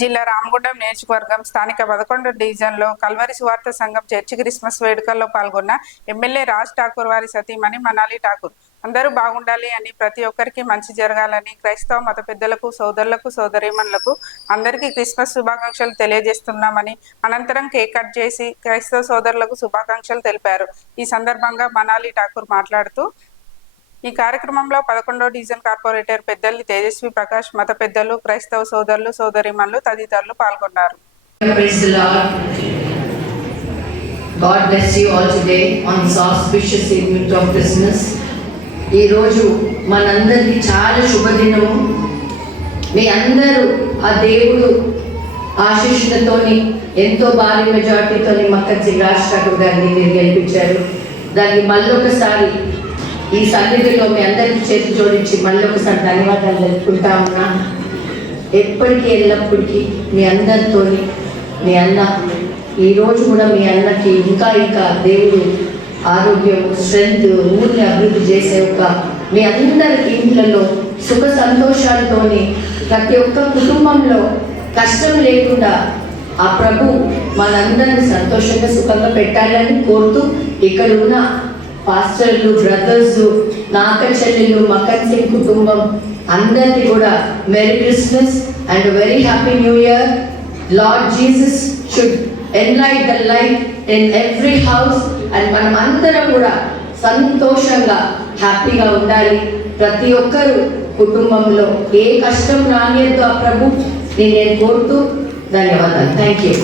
జిల్లా రామగుండం నియోజకవర్గం స్థానిక పదకొండు డివిజన్లో కల్వరి సువార్త సంఘం చర్చి క్రిస్మస్ వేడుకల్లో పాల్గొన్న ఎమ్మెల్యే రాజ్ ఠాకూర్ వారి సతీమణి మనాలి ఠాకూర్. అందరూ బాగుండాలి అని ప్రతి ఒక్కరికి మంచి జరగాలని క్రైస్తవ మత పెద్దలకు సోదరులకు సోదరీమణులకు అందరికీ క్రిస్మస్ శుభాకాంక్షలు తెలియజేస్తున్నామని అనంతరం కేక్ కట్ చేసి క్రైస్తవ సోదరులకు శుభాకాంక్షలు తెలిపారు. ఈ సందర్భంగా మనాలి ఠాకూర్ మాట్లాడుతూ ఈ కార్యక్రమంలో పదకొండో డీజిల్ కార్పొరేటర్ పెద్దల్ని తేజస్వి ప్రకాష్ మత పెద్దలు క్రైస్తవ సోదరులు సోదరిమణులు తదితరులు పాల్గొన్నారు. God bless you all today on this auspicious of Christmas. ఈ రోజు మనందరికీ చాలా శుభదినము. మీ అందరూ ఆ దేవుడు ఆశీస్సులతోని ఎంతో భారీ మెజార్టీతోని రాజ్ ఠాకూర్ గారిని మీరు గెలిపించారు. దాన్ని మళ్ళొకసారి ఈ సన్నిధిలో మీ అందరికీ చేతి జోడించి మళ్ళొకసారి ధన్యవాదాలు తెలుపుకుంటా ఉన్నా. ఎప్పటికీ ఎల్లప్పటికీ మీ అందరితోని మీ అన్న ఈ రోజు కూడా మీ అన్నకి ఇంకా ఇంకా దేవుడు ఆరోగ్యం స్ట్రెంగ్త్ ఊరిని అభివృద్ధి చేసే ఒక మీ అందరి ఇంట్లలో సుఖ సంతోషాలతోని ప్రతి ఒక్క కుటుంబంలో కష్టం లేకుండా ఆ ప్రభు మనందరిని సంతోషంగా సుఖంగా పెట్టాలని కోరుతూ ఇక్కడ ఉన్న పాస్టర్లు బ్రదర్స్ నాక చెల్లెలు మకన్ సింగ్ కుటుంబం అందరికీ కూడా merry Christmas and very happy new year Lord Jesus should enlighten the light in every house and మనం అందరం కూడా సంతోషంగా హ్యాపీగా ఉండాలి. ప్రతి ఒక్కరు కుటుంబంలో ఏ కష్టం రానియద్దు ఆ ప్రభు. నేను కోరుతూ ధన్యవాదాలు. Thank you